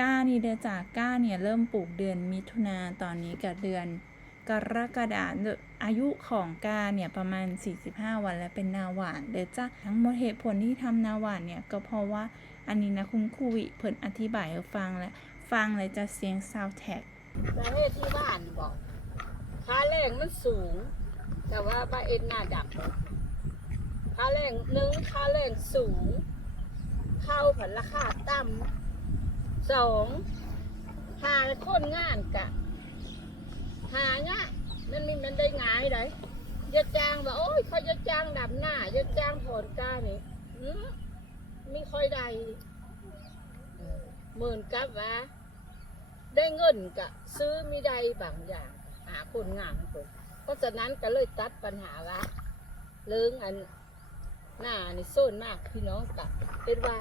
ก้านี่เดือจากก้าเนี่ยเริ่มปลูกเดือนมิถุนาตอนนี้กับเดือนกรกฎาคมอายุของกาเนี่ยประมาณ 45 วันและเป็นนาหวานเด้อจ้ะทั้งหมดเหตุผลที่ทำนาหวานเนี่ยก็เพราะว่าอันนี้นะคุณครูวิเพิ่นอธิบายให้ฟังและฟังเลยจะเสียงซาวแท็กประเทศที่บ้านบอกค่าแรงมันสูง แต่ว่าบ้าเอ็นหน้าดับค่าแรงหนึ่งค่าแรงสูง เข้าผันราคาต่ำ สองหาคนงานกะ หาเนี้ยมันมีมันได้ง่ายเลยจะจ้างว่าโอ้ยเขาจะจ้างดับหน้าจะจ้างถอนก้านี่มไม่ค่อยไดหมื่นกับว่า ได้เงินกะ ซื้อไม่ได้บางอย่าง หาคนงานคนเพราะฉะนั้นก็เลยตัดปัญหาว่าเรื่องอันหน้านี่โซนมากพี่น้องกะเป็นว่า